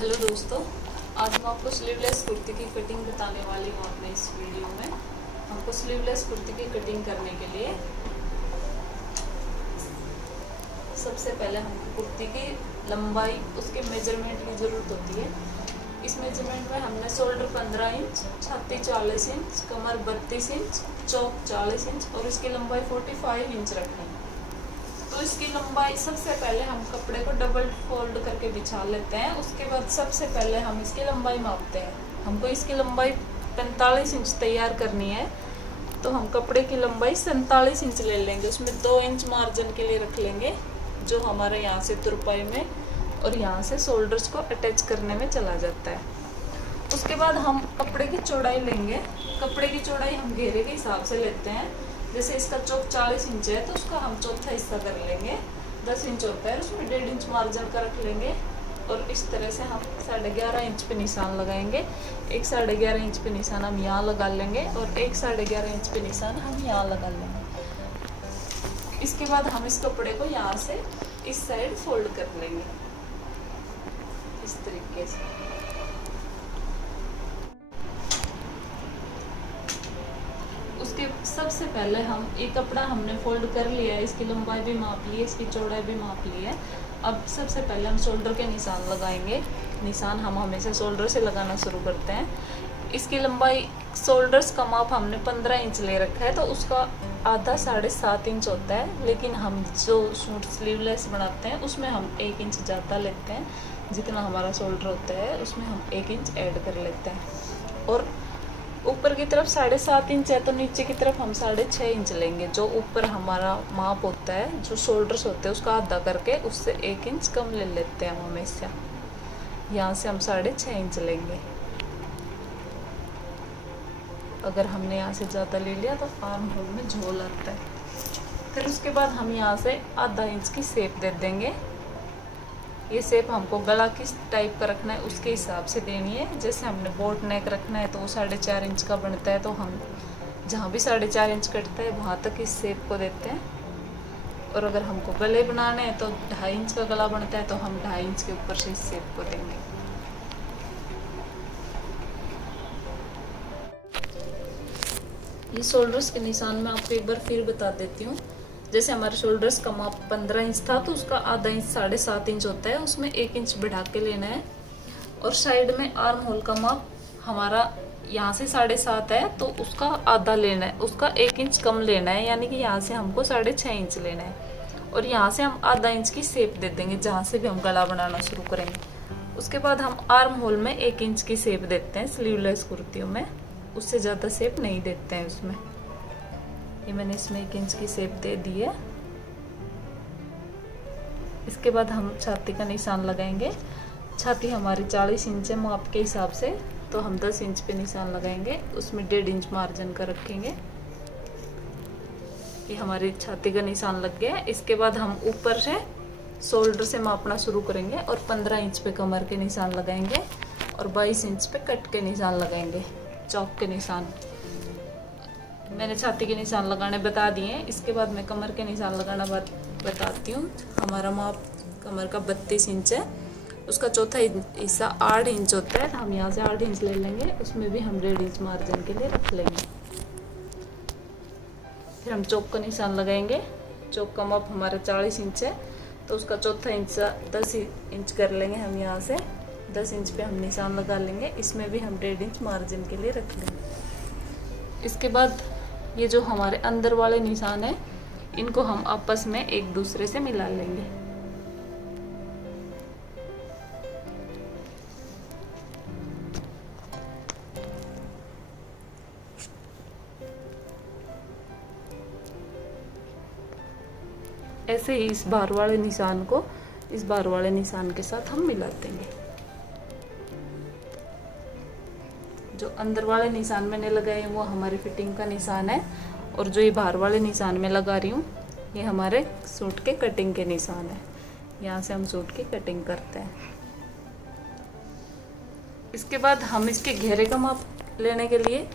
Hello दोस्तों, आज मैं आपको स्लीवलेस कुर्ती की कटिंग बताने वाली हूँ। अपने इस वीडियो में हमको स्लीवलेस कुर्ती की कटिंग करने के लिए सबसे पहले हमको कुर्ती की लंबाई, उसके मेजरमेंट की ज़रूरत होती है। इस मेजरमेंट में हमने शोल्डर 15 इंच, छाती 40 इंच, कमर 32 इंच, चौक 40 इंच और इसकी लंबाई 45 इंच रखनी है। तो इसकी लंबाई सबसे पहले हम कपड़े को डबल फोल्ड करके बिछा लेते हैं। उसके बाद सबसे पहले हम इसकी लंबाई मापते हैं। हमको इसकी लंबाई 45 इंच तैयार करनी है, तो हम कपड़े की लंबाई 47 इंच ले लेंगे। उसमें 2 इंच मार्जिन के लिए रख लेंगे, जो हमारे यहाँ से तुरपाई में और यहाँ से शोल्डर्स को अटैच करने में चला जाता है। उसके बाद हम कपड़े की चौड़ाई लेंगे। कपड़े की चौड़ाई हम घेरे के हिसाब से लेते हैं। जैसे इसका चौक 40 इंच है, तो उसका हम चौथा हिस्सा कर लेंगे। 10 इंच होता है, उसमें 1.5 इंच मार्जिन का रख लेंगे और इस तरह से हम 11.5 इंच पे निशान लगाएंगे। एक 11.5 इंच पे निशान हम यहाँ लगा लेंगे और एक 11.5 इंच पे निशान हम यहाँ लगा लेंगे। इसके बाद हम इस कपड़े को यहाँ से इस साइड फोल्ड कर लेंगे, इस तरीके से। उसके सबसे पहले हम ये कपड़ा हमने फोल्ड कर लिया है, इसकी लंबाई भी माप ली है, इसकी चौड़ाई भी माप ली है। अब सबसे पहले हम शोल्डर के निशान लगाएंगे। निशान हम हमेशा शोल्डर से लगाना शुरू करते हैं। इसकी लंबाई, शोल्डर्स का माप हमने 15 इंच ले रखा है, तो उसका आधा 7.5 इंच होता है। लेकिन हम जो सूट स्लीवलेस बनाते हैं उसमें हम 1 इंच ज़्यादा लेते हैं। जितना हमारा शोल्डर होता है उसमें हम 1 इंच ऐड कर लेते हैं। और ऊपर की तरफ 7.5 इंच है, तो नीचे की तरफ हम 6.5 इंच लेंगे। जो ऊपर हमारा माप होता है, जो शोल्डर्स होते हैं, उसका आधा करके उससे 1 इंच कम ले लेते हैं हम हमेशा। यहाँ से हम 6.5 इंच लेंगे। अगर हमने यहाँ से ज़्यादा ले लिया तो आर्म होल में झोल आता है। फिर उसके बाद हम यहाँ से आधा इंच की शेप दे देंगे। ये शेप हमको गला किस टाइप का रखना है उसके हिसाब से देनी है। जैसे हमने बोट नेक रखना है तो वो 4.5 इंच का बनता है, तो हम जहाँ भी 4.5 इंच कटता है वहाँ तक इस शेप को देते हैं। और अगर हमको गले बनाने हैं तो 2.5 इंच का गला बनता है, तो हम 2.5 इंच के ऊपर से इस शेप को देंगे। ये शोल्डर्स के निशान में आपको एक बार फिर बता देती हूँ। जैसे हमारे शोल्डर्स का माप 15 इंच था, तो उसका आधा इंच 7.5 इंच होता है, उसमें 1 इंच बढ़ा के लेना है। और साइड में आर्म होल का माप हमारा यहाँ से 7.5 है, तो उसका आधा लेना है, उसका 1 इंच कम लेना है, यानी कि यहाँ से हमको 6.5 इंच लेना है। और यहाँ से हम आधा इंच की शेप दे देंगे, जहाँ से भी हम गला बनाना शुरू करेंगे। उसके बाद हम आर्म होल में 1 इंच की शेप देते हैं स्लीवलेस कुर्तियों में, उससे ज़्यादा शेप नहीं देते हैं उसमें। ये मैंने इसमें 1 इंच की शेप दे दी है। इसके बाद हम छाती का निशान लगाएंगे। छाती हमारी 40 इंच है माप के हिसाब से, तो हम 10 इंच पे निशान लगाएंगे। उसमें 1.5 इंच मार्जिन का रखेंगे। ये हमारी छाती का निशान लग गया है। इसके बाद हम ऊपर से शोल्डर से मापना शुरू करेंगे और 15 इंच पे कमर के निशान लगाएंगे और 22 इंच पे कट के निशान लगाएंगे, चौक के निशान। मैंने छाती के निशान लगाने बता दिए हैं। इसके बाद मैं कमर के निशान लगाना बताती हूँ। हमारा माप कमर का 32 इंच है, उसका चौथा हिस्सा 8 इंच होता है, तो हम यहाँ से 8 इंच ले लेंगे। उसमें भी हम 1.5 इंच मार्जिन के लिए रख लेंगे। फिर हम चौक का निशान लगाएंगे। चौक का माप हमारा 40 इंच है, तो उसका चौथा हिस्सा 10 इंच कर लेंगे। हम यहाँ से 10 इंच पे हम निशान लगा लेंगे। इसमें भी हम 1.5 इंच मार्जिन के लिए रख लेंगे। इसके बाद ये जो हमारे अंदर वाले निशान है, इनको हम आपस में एक दूसरे से मिला लेंगे। ऐसे ही इस बार वाले निशान को इस बार वाले निशान के साथ हम मिला देंगे। जो अंदर वाले निशान मैंने लगाए हैं वो हमारी फिटिंग का निशान है, और जो ये बाहर वाले निशान में लगा रही हूँ ये हमारे सूट के कटिंग के निशान है। यहाँ से हम सूट की कटिंग करते हैं। इसके बाद हम इसके घेरे का माप लेने के लिए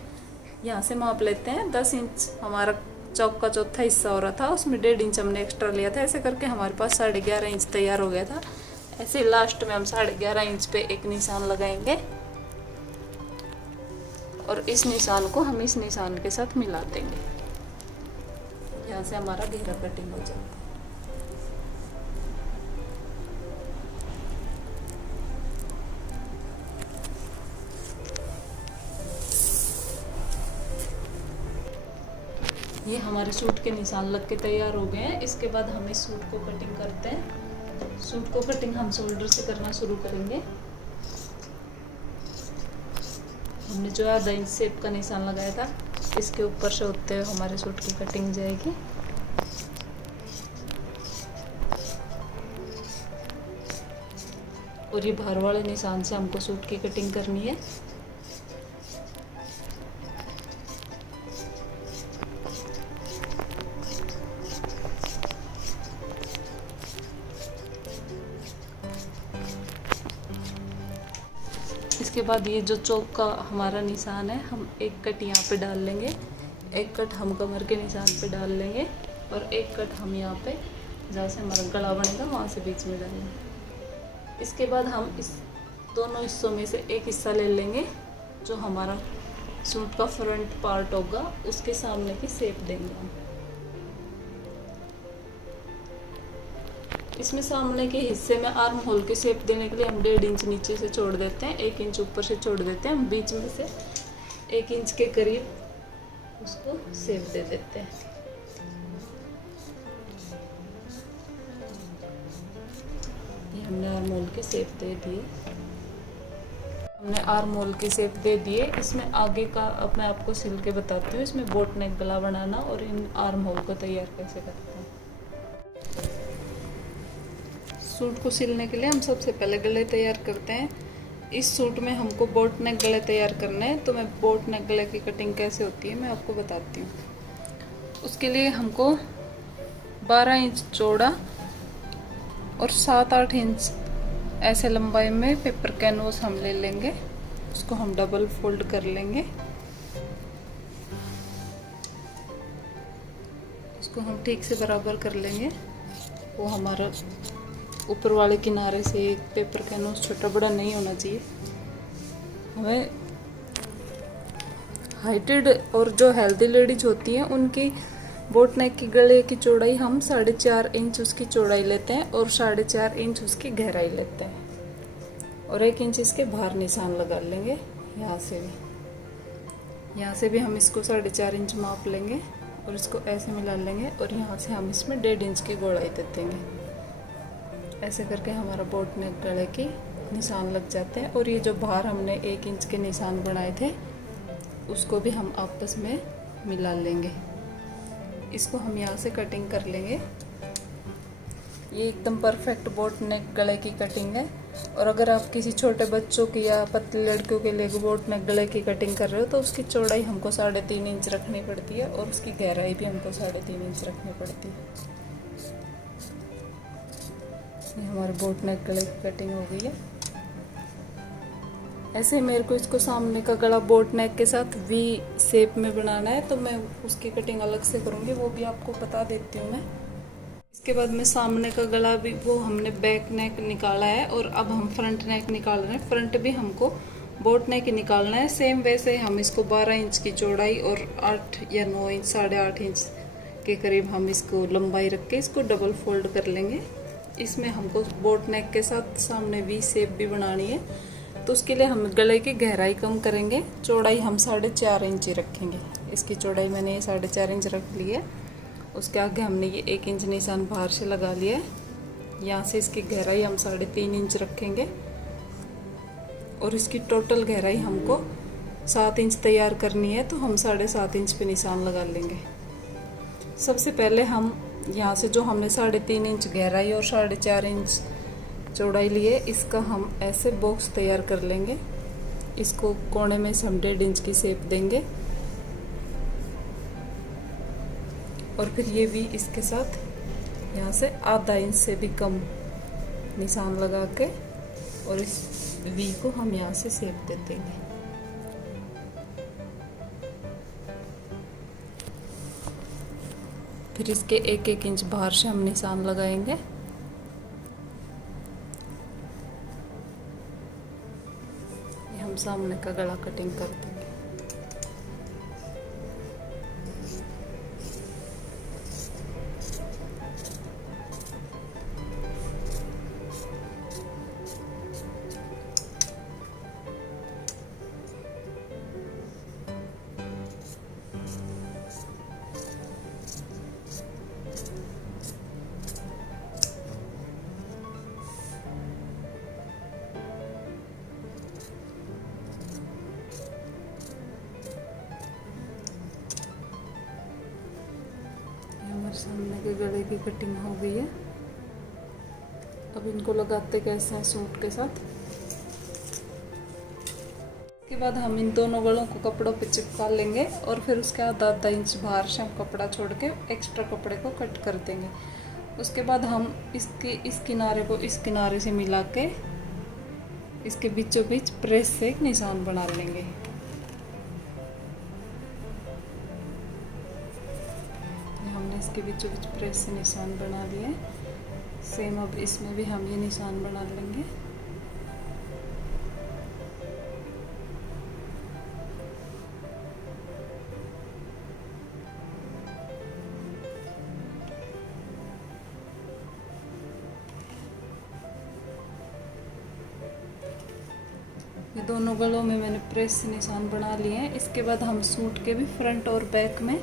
यहाँ से माप लेते हैं। 10 इंच हमारा चौक का चौथा हिस्सा हो रहा था, उसमें 1.5 इंच हमने एक्स्ट्रा लिया था। ऐसे करके हमारे पास 11.5 इंच तैयार हो गया था। ऐसे लास्ट में हम 11.5 इंच पे एक निशान लगाएंगे और इस निशान को हम इस निशान के साथ मिला देंगे। यहाँ से हमारा घेरा कटिंग हो जाएगा। ये हमारे सूट के निशान लग के तैयार हो गए हैं। इसके बाद हम इस सूट को कटिंग करते हैं। सूट को कटिंग हम शोल्डर से करना शुरू करेंगे। हमने जो आधा इंच शेप का निशान लगाया था इसके ऊपर से होते हुए हमारे सूट की कटिंग जाएगी। और ये बाहर वाले निशान से हमको सूट की कटिंग करनी है। इसके बाद ये जो चौक का हमारा निशान है, हम एक कट यहाँ पे डाल लेंगे, एक कट हम कमर के निशान पे डाल लेंगे और एक कट हम यहाँ पे जहाँ से हमारा गला बनेगा वहाँ से बीच में डालेंगे। इसके बाद हम इस दोनों हिस्सों में से एक हिस्सा ले लेंगे जो हमारा सूट का फ्रंट पार्ट होगा, उसके सामने की शेप देंगे हम। इसमें सामने के हिस्से में आर्म होल की शेप देने के लिए हम 1.5 इंच नीचे से छोड़ देते हैं, 1 इंच ऊपर से छोड़ देते हैं। हम बीच में से 1 इंच के करीब उसको शेप दे देते हैं। ये हमने आर्म होल की शेप दे दी। हमने आर्म होल की शेप दे दिए। इसमें आगे का अब मैं आपको सिल के बताती हूँ। इसमें बोट नेक गला बनाना और इन आर्म होल को तैयार कैसे करते हैं। सूट को सिलने के लिए हम सबसे पहले गले तैयार करते हैं। इस सूट में हमको बोट नेक गले तैयार करने हैं, तो मैं बोट नेक गले की कटिंग कैसे होती है मैं आपको बताती हूँ। उसके लिए हमको 12 इंच चौड़ा और 7-8 इंच ऐसे लंबाई में पेपर कैनवस हम ले लेंगे। उसको हम डबल फोल्ड कर लेंगे। इसको हम ठीक से बराबर कर लेंगे। वो हमारा ऊपर वाले किनारे से पेपर कैनवस छोटा बड़ा नहीं होना चाहिए। हमें हाइटेड और जो हेल्दी लेडीज होती हैं उनकी बोट नेक की गले की चौड़ाई हम 4.5 इंच उसकी चौड़ाई लेते हैं और 4.5 इंच उसकी गहराई लेते हैं और 1 इंच इसके बाहर निशान लगा लेंगे। यहाँ से भी हम इसको 4.5 इंच माप लेंगे और इसको ऐसे मिला लेंगे और यहाँ से हम इसमें 1.5 इंच की गोलाई दे देंगे। ऐसे करके हमारा बोट नेक गले की निशान लग जाते हैं। और ये जो बाहर हमने 1 इंच के निशान बनाए थे उसको भी हम आपस में मिला लेंगे। इसको हम यहाँ से कटिंग कर लेंगे। ये एकदम परफेक्ट बोट नेक गले की कटिंग है। और अगर आप किसी छोटे बच्चों की या पतली लड़कियों के लिए बोट नेक गले की कटिंग कर रहे हो तो उसकी चौड़ाई हमको 3.5 इंच रखनी पड़ती है और उसकी गहराई भी हमको 3.5 इंच रखनी पड़ती है। ये हमारे बोट नेक गले की कटिंग हो गई है। ऐसे मेरे को इसको सामने का गला बोट नेक के साथ वी शेप में बनाना है, तो मैं उसकी कटिंग अलग से करूँगी, वो भी आपको बता देती हूँ मैं। इसके बाद में सामने का गला भी वो हमने बैक नेक निकाला है और अब हम फ्रंट नेक निकाल रहे हैं। फ्रंट भी हमको बोट नेक निकालना है। सेम वैसे हम इसको 12 इंच की चौड़ाई और 8 या 9 इंच 8.5 इंच के करीब हम इसको लंबाई रख के इसको डबल फोल्ड कर लेंगे। इसमें हमको बोट नेक के साथ सामने वी शेप भी बनानी है, तो उसके लिए हम गले की गहराई कम करेंगे। चौड़ाई हम 4.5 इंच ही रखेंगे। इसकी चौड़ाई मैंने ये 4.5 इंच रख ली है। उसके आगे हमने ये 1 इंच निशान बाहर से लगा लिया है। यहाँ से इसकी गहराई हम 3.5 इंच रखेंगे और इसकी टोटल गहराई हमको 7 इंच तैयार करनी है, तो हम 7.5 इंच पे निशान लगा लेंगे। सबसे पहले हम यहाँ से जो हमने 3.5 इंच गहराई और 4.5 इंच चौड़ाई ली है, इसका हम ऐसे बॉक्स तैयार कर लेंगे। इसको कोने में से हम 1.5 इंच की शेप देंगे और फिर ये भी इसके साथ यहाँ से आधा इंच से भी कम निशान लगा के और इस वी को हम यहाँ से शेप दे देंगे। फिर इसके 1-1 इंच बाहर से हम निशान लगाएंगे हम सामने का गला कटिंग कर देंगे। हमारे सामने के गले की कटिंग हो गई है। अब इनको लगाते कैसे हैं सूट के साथ। उसके बाद हम इन दोनों गलों को कपड़ों पे चिपका लेंगे और फिर उसके आधा इंच बाहर से हम कपड़ा छोड़ के एक्स्ट्रा कपड़े को कट कर देंगे। उसके बाद हम इस किनारे को इस किनारे से मिला के इसके बीचों बीच प्रेस से एक निशान बना लेंगे। हमने इसके बीचों बीच प्रेस से निशान बना लिए। सेम अब इसमें भी हम ये निशान बना लेंगे। ये दोनों गलों में मैंने प्रेस से निशान बना लिए हैं। इसके बाद हम सूट के भी फ्रंट और बैक में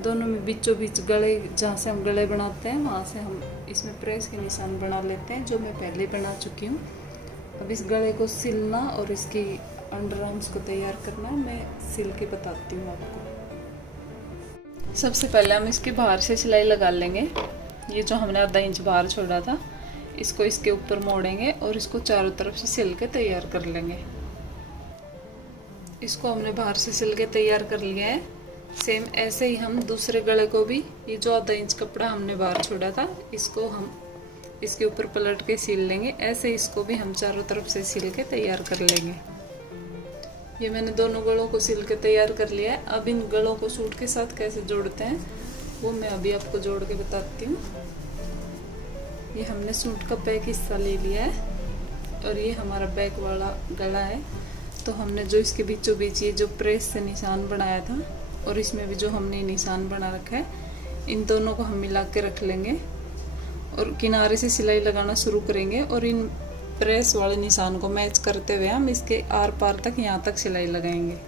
दोनों में बीचों बीच गले, जहाँ से हम गले बनाते हैं वहाँ से हम इसमें प्रेस के निशान बना लेते हैं, जो मैं पहले बना चुकी हूँ। अब इस गले को सिलना और इसकी अंडर आर्म्स को तैयार करना मैं सिल के बताती हूँ आपको। सबसे पहले हम इसके बाहर से सिलाई लगा लेंगे। ये जो हमने आधा इंच बाहर छोड़ा था इसको इसके ऊपर मोड़ेंगे और इसको चारों तरफ से सिल के तैयार कर लेंगे। इसको हमने बाहर से सिल के तैयार कर लिया है। सेम ऐसे ही हम दूसरे गले को भी, ये जो आधा इंच कपड़ा हमने बाहर छोड़ा था इसको हम इसके ऊपर पलट के सिल लेंगे। ऐसे इसको भी हम चारों तरफ से सिल के तैयार कर लेंगे। ये मैंने दोनों गलों को सिल के तैयार कर लिया है। अब इन गलों को सूट के साथ कैसे जोड़ते हैं वो मैं अभी आपको जोड़ के बताती हूँ। ये हमने सूट का बैक हिस्सा ले लिया है और ये हमारा बैक वाला गला है। तो हमने जो इसके बीचों बीच ये जो प्रेस से निशान बनाया था और इसमें भी जो हमने निशान बना रखा है, इन दोनों को हम मिला के रख लेंगे और किनारे से सिलाई लगाना शुरू करेंगे और इन प्रेस वाले निशान को मैच करते हुए हम इसके आर पार तक, यहाँ तक सिलाई लगाएंगे।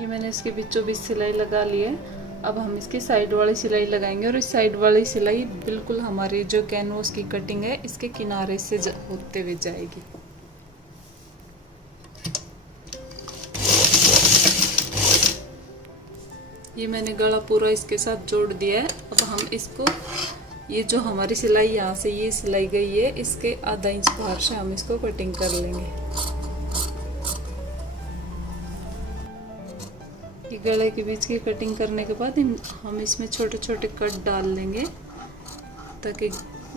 ये मैंने इसके बीचों बीच सिलाई लगा ली है। अब हम इसकी साइड वाली सिलाई लगाएंगे और इस साइड वाली सिलाई बिल्कुल हमारी जो कैनवस की कटिंग है इसके किनारे से होते हुए जाएगी। ये मैंने गला पूरा इसके साथ जोड़ दिया है। अब हम इसको, ये जो हमारी सिलाई यहाँ से ये सिलाई गई है इसके आधा इंच बाहर से हम इसको कटिंग कर लेंगे। ये गले के बीच की कटिंग करने के बाद हम इसमें छोटे छोटे कट डाल लेंगे ताकि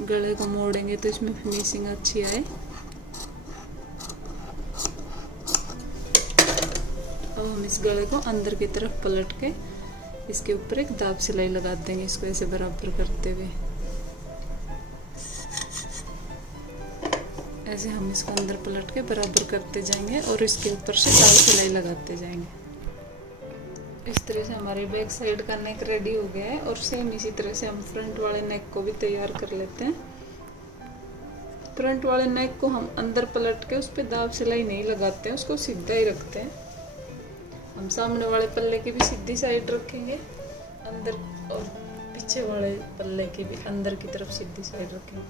गले को मोड़ेंगे तो इसमें फिनिशिंग अच्छी आए। अब हम इस गले को अंदर की तरफ पलट के इसके ऊपर एक दाब सिलाई लगा देंगे, इसको ऐसे बराबर करते हुए। ऐसे हम इसको अंदर पलट के बराबर करते जाएंगे और इसके ऊपर से दाब सिलाई लगाते जाएंगे। इस तरह से हमारे बैक साइड का नेक रेडी हो गया है और सेम इसी तरह से हम फ्रंट वाले नेक को भी तैयार कर लेते हैं। फ्रंट वाले नेक को हम अंदर पलट के उस पर दाब सिलाई नहीं लगाते हैं, उसको सीधा ही रखते हैं। हम सामने वाले पल्ले की भी सीधी साइड रखेंगे अंदर और पीछे वाले पल्ले की भी अंदर की तरफ सीधी साइड रखेंगे,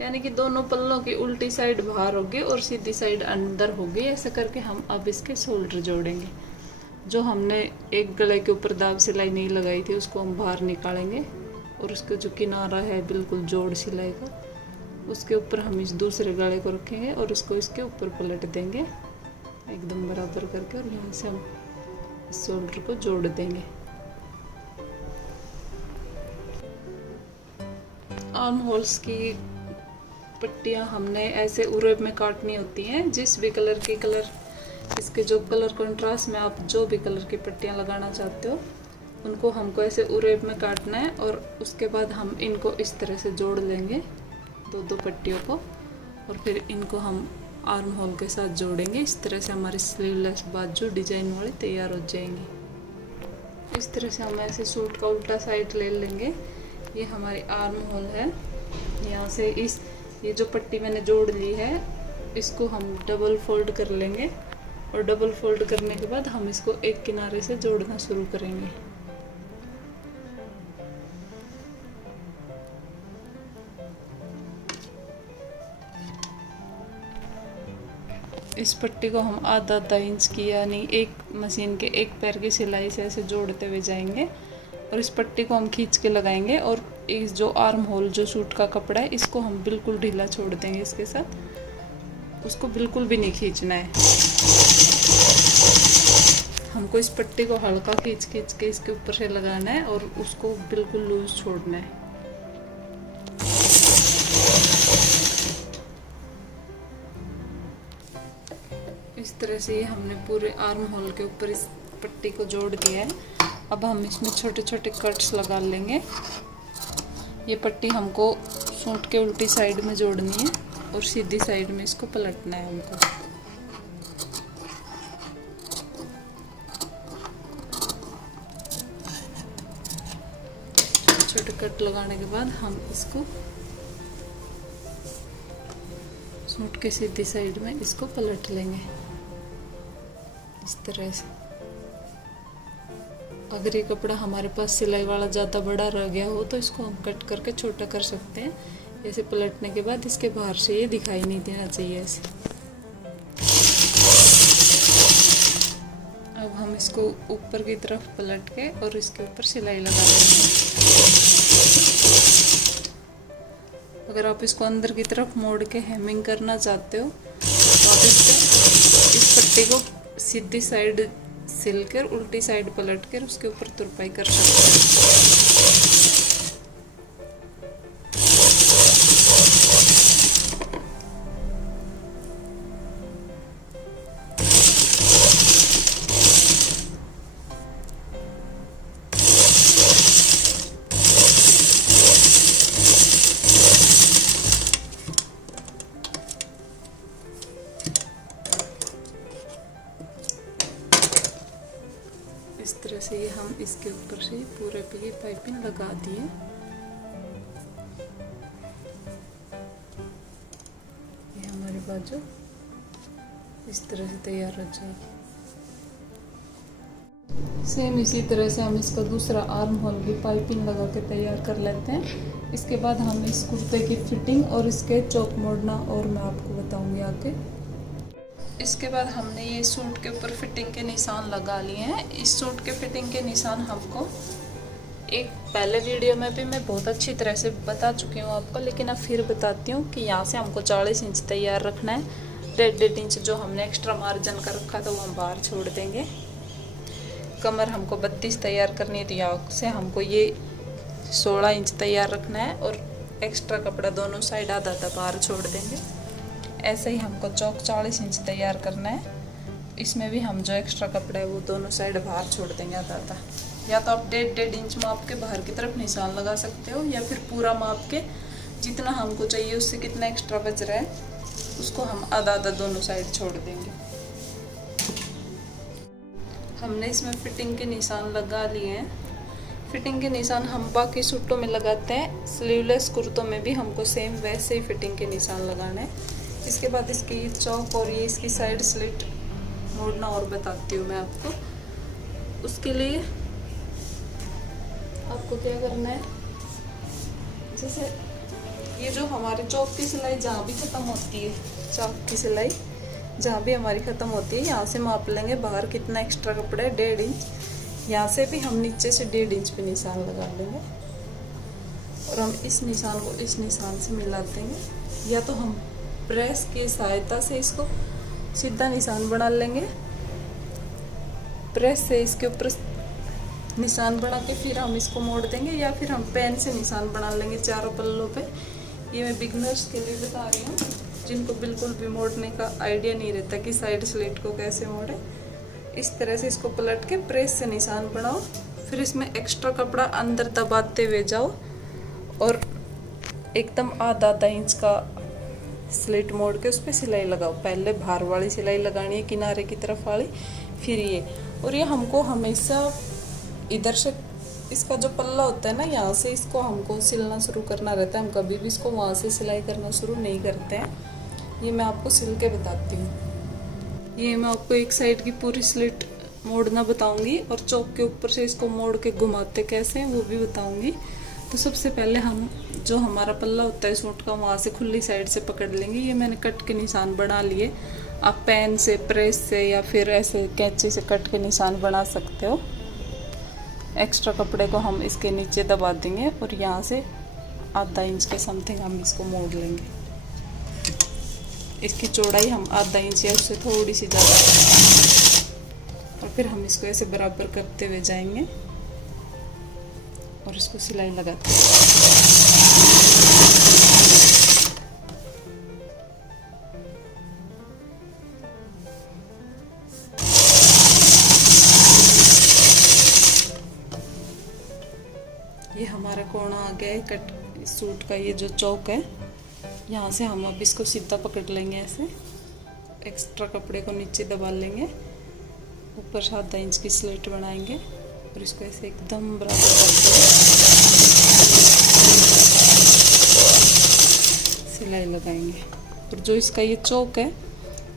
यानी कि दोनों पल्लों की उल्टी साइड बाहर होगी और सीधी साइड अंदर होगी। ऐसे करके हम अब इसके शोल्डर जोड़ेंगे। जो हमने एक गले के ऊपर दाब सिलाई नहीं लगाई थी उसको हम बाहर निकालेंगे और उसका जो किनारा है बिल्कुल जोड़ सिलाई का, उसके ऊपर हम इस दूसरे गले को रखेंगे और इसको इसके ऊपर पलट देंगे एकदम बराबर करके और यहाँ से हम इस शोल्डर को जोड़ देंगे। आर्म होल्स की पट्टियाँ हमने ऐसे उरेब में काटनी होती हैं। जिस भी कलर की इसके जो कलर कंट्रास्ट में आप जो भी कलर की पट्टियाँ लगाना चाहते हो उनको हमको ऐसे उरेब में काटना है और उसके बाद हम इनको इस तरह से जोड़ लेंगे दो पट्टियों को और फिर इनको हम आर्म होल के साथ जोड़ेंगे। इस तरह से हमारी स्लीवलेस बाजू डिजाइन वाली तैयार हो जाएंगी। इस तरह से हम ऐसे सूट का उल्टा साइड ले लेंगे। ये हमारी आर्म होल है। यहाँ से ये जो पट्टी मैंने जोड़ ली है इसको हम डबल फोल्ड कर लेंगे और डबल फोल्ड करने के बाद हम इसको एक किनारे से जोड़ना शुरू करेंगे। इस पट्टी को हम आधा आधा इंच की यानी एक मशीन के एक पैर की सिलाई से ऐसे जोड़ते हुए जाएंगे और इस पट्टी को हम खींच के लगाएंगे और इस जो आर्म होल जो सूट का कपड़ा है इसको हम बिल्कुल ढीला छोड़ देंगे। इसके साथ उसको बिल्कुल भी नहीं खींचना है। हमको इस पट्टी को हल्का खींच खींच के इसके ऊपर से लगाना है और उसको बिल्कुल लूज छोड़ना है। इस तरह से ये हमने पूरे आर्म होल के ऊपर इस पट्टी को जोड़ दिया है। अब हम इसमें छोटे छोटे कट्स लगा लेंगे। ये पट्टी हमको सूट के उल्टी साइड में जोड़नी है और सीधी साइड में इसको पलटना है हमको। छोटे कट लगाने के बाद हम इसको सूट के सीधी साइड में इसको पलट लेंगे इस तरह से। अगर ये कपड़ा हमारे पास सिलाई वाला ज़्यादा बड़ा रह गया हो तो इसको हम कट करके छोटा कर सकते हैं। ऐसे पलटने के बाद इसके बाहर से ये दिखाई नहीं देना चाहिए ऐसे। अब हम इसको ऊपर की तरफ पलट के और इसके ऊपर सिलाई लगा देंगे। अगर आप इसको अंदर की तरफ मोड़ के हेमिंग करना चाहते हो तो आप इस पट्टी को सीधी साइड सिल कर उल्टी साइड पलट कर उसके ऊपर तुरपाई कर सकते हैं। इस तरह से ये हम इसके ऊपर से पूरे पे ये पाइपिंग लगा दिए। ये हमारी बाजू इस तरह से तैयार हो जाएगी। सेम इसी तरह से हम इसका दूसरा आर्म होल भी पाइपिंग लगा के तैयार कर लेते हैं। इसके बाद हम इस कुर्ते की फिटिंग और इसके चौक मोड़ना और मैं आपको बताऊंगी आगे। इसके बाद हमने ये सूट के ऊपर फिटिंग के निशान लगा लिए हैं। इस सूट के फिटिंग के निशान हमको एक पहले वीडियो में भी मैं बहुत अच्छी तरह से बता चुकी हूँ आपको, लेकिन अब फिर बताती हूँ कि यहाँ से हमको 40 इंच तैयार रखना है। 1.5 इंच जो हमने एक्स्ट्रा मार्जिन का रखा था वो हम बाहर छोड़ देंगे। कमर हमको 32 तैयार करनी है तो यहाँ से हमको ये 16 इंच तैयार रखना है और एक्स्ट्रा कपड़ा दोनों साइड आधा आधा बाहर छोड़ देंगे। ऐसे ही हमको चौक 40 इंच तैयार करना है। इसमें भी हम जो एक्स्ट्रा कपड़ा है वो दोनों साइड बाहर छोड़ देंगे आधा आधा। या तो आप 1.5 इंच माप के बाहर की तरफ निशान लगा सकते हो या फिर पूरा माप के जितना हमको चाहिए उससे कितना एक्स्ट्रा बच रहा है उसको हम आधा आधा दोनों साइड छोड़ देंगे। हमने इसमें फिटिंग के निशान लगा लिए हैं। फिटिंग के निशान हम बाकी सूटों में लगाते हैं, स्लीवलेस कुर्तों में भी हमको सेम वैसे ही फिटिंग के निशान लगाना है। इसके बाद इसकी चौक और ये इसकी साइड स्लिट मोड़ना और बताती हूँ मैं आपको। उसके लिए आपको क्या करना है, जैसे ये जो हमारे चौक की सिलाई जहाँ भी ख़त्म होती है, चौक की सिलाई जहाँ भी हमारी ख़त्म होती है यहाँ से माप लेंगे बाहर कितना एक्स्ट्रा कपड़ा है 1.5 इंच। यहाँ से भी हम नीचे से 1.5 इंच पे निशान लगा लेंगे और हम इस निशान को इस निशान से मिला देंगे। या तो हम प्रेस की सहायता से इसको सीधा निशान बना लेंगे, प्रेस से इसके ऊपर निशान बना के फिर हम इसको मोड़ देंगे, या फिर हम पेन से निशान बना लेंगे चारों पल्लों पे। ये मैं बिगनर्स के लिए बता रही हूँ जिनको बिल्कुल भी मोड़ने का आइडिया नहीं रहता कि साइड स्लिट को कैसे मोड़े। इस तरह से इसको पलट के प्रेस से निशान बनाओ, फिर इसमें एक्स्ट्रा कपड़ा अंदर दबाते हुए जाओ और एकदम आधा इंच का स्लिट मोड़ के उस पर सिलाई लगाओ। पहले बाहर वाली सिलाई लगानी है किनारे की तरफ वाली, फिर ये। और ये हमको हमेशा इधर से इसका जो पल्ला होता है ना, यहाँ से इसको हमको सिलना शुरू करना रहता है। हम कभी भी इसको वहाँ से सिलाई करना शुरू नहीं करते हैं। ये मैं आपको सिल के बताती हूँ। ये मैं आपको एक साइड की पूरी स्लिट मोड़ना बताऊंगी और चौक के ऊपर से इसको मोड़ के घुमाते कैसे हैं वो भी बताऊंगी। तो सबसे पहले हम जो हमारा पल्ला होता है सूट का, वहाँ से खुली साइड से पकड़ लेंगे। ये मैंने कट के निशान बना लिए। आप पेन से, प्रेस से या फिर ऐसे कैंची से कट के निशान बना सकते हो। एक्स्ट्रा कपड़े को हम इसके नीचे दबा देंगे और यहाँ से आधा इंच के समथिंग हम इसको मोड़ लेंगे। इसकी चौड़ाई हम आधा इंच या उससे थोड़ी सी ज़्यादा, और फिर हम इसको ऐसे बराबर करते हुए जाएंगे और इसको सिलाई लगाते हैं। ये हमारा कोना आ गया है कट सूट का। ये जो चौक है, यहाँ से हम अब इसको सीधा पकड़ लेंगे ऐसे। एक्स्ट्रा कपड़े को नीचे दबा लेंगे, ऊपर से आधा इंच की स्लिट बनाएंगे और इसको ऐसे एकदम बराबर करके सिलाई लगाएंगे। और जो इसका ये चौक है,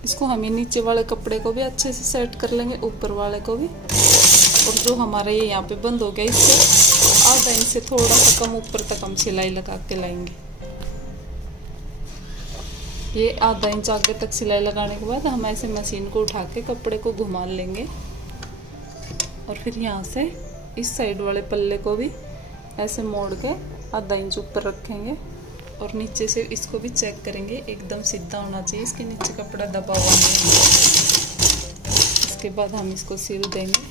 इसको हम नीचे वाले कपड़े को भी अच्छे से सेट कर लेंगे, ऊपर वाले को भी। और जो हमारा ये यहाँ पे बंद हो गया, इससे आधा इंच से थोड़ा सा कम ऊपर तक हम सिलाई लगा के लाएंगे। ये आधा इंच आगे तक सिलाई लगाने के बाद हम ऐसे मशीन को उठा के कपड़े को घुमा लेंगे और फिर यहाँ से इस साइड वाले पल्ले को भी ऐसे मोड़ के आधा इंच ऊपर रखेंगे और नीचे से इसको भी चेक करेंगे, एकदम सीधा होना चाहिए। इसके नीचे कपड़ा दबा हुआ नहीं। इसके बाद हम इसको सिल देंगे।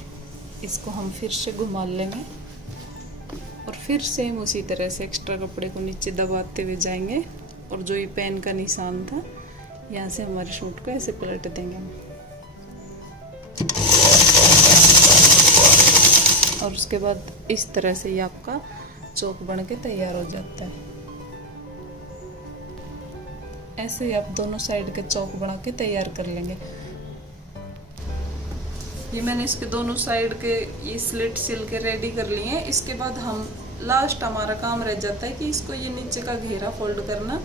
इसको हम फिर से घुमा लेंगे और फिर सेम उसी तरह से एक्स्ट्रा कपड़े को नीचे दबाते हुए जाएंगे और जो ये पेन का निशान था, यहाँ से हमारे सूट को ऐसे पलट देंगे और उसके बाद इस तरह से ये आपका चौक बन के तैयार हो जाता है। ऐसे ही आप दोनों साइड के चौक बना के तैयार कर लेंगे। ये मैंने इसके दोनों साइड के ये स्लिट सिल के रेडी कर लिए हैं। इसके बाद हम लास्ट हमारा काम रह जाता है कि इसको ये नीचे का घेरा फोल्ड करना।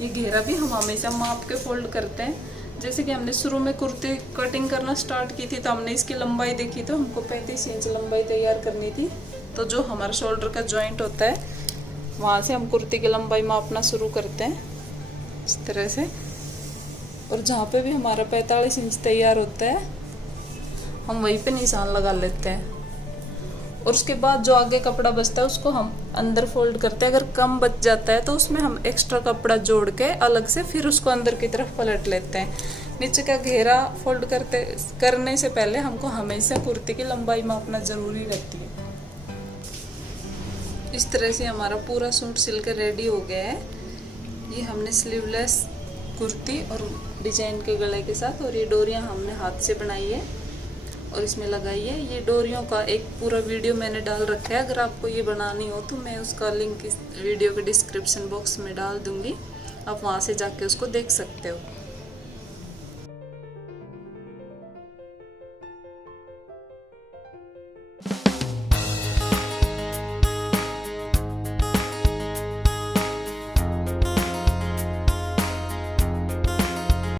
ये घेरा भी हम हमेशा माप के फोल्ड करते हैं। जैसे कि हमने शुरू में कुर्ती कटिंग करना स्टार्ट की थी तो हमने इसकी लंबाई देखी, तो हमको 35 इंच लंबाई तैयार करनी थी। तो जो हमारा शोल्डर का जॉइंट होता है, वहाँ से हम कुर्ती की लंबाई मापना शुरू करते हैं इस तरह से। और जहाँ पे भी हमारा 45 इंच तैयार होता है, हम वहीं पे निशान लगा लेते हैं। और उसके बाद जो आगे कपड़ा बचता है उसको हम अंदर फोल्ड करते हैं। अगर कम बच जाता है तो उसमें हम एक्स्ट्रा कपड़ा जोड़ के अलग से फिर उसको अंदर की तरफ पलट लेते हैं। नीचे का घेरा फोल्ड करने से पहले हमको हमेशा कुर्ती की लंबाई मापना ज़रूरी रहती है। इस तरह से हमारा पूरा सूट सिल कर रेडी हो गया है। ये हमने स्लीवलेस कुर्ती और डिजाइन के गले के साथ, और ये डोरियाँ हमने हाथ से बनाई है और इसमें लगाई है। ये डोरियों का एक पूरा वीडियो मैंने डाल रखा है। अगर आपको ये बनानी हो तो मैं उसका लिंक इस वीडियो के डिस्क्रिप्शन बॉक्स में डाल दूँगी, आप वहाँ से जाके उसको देख सकते हो।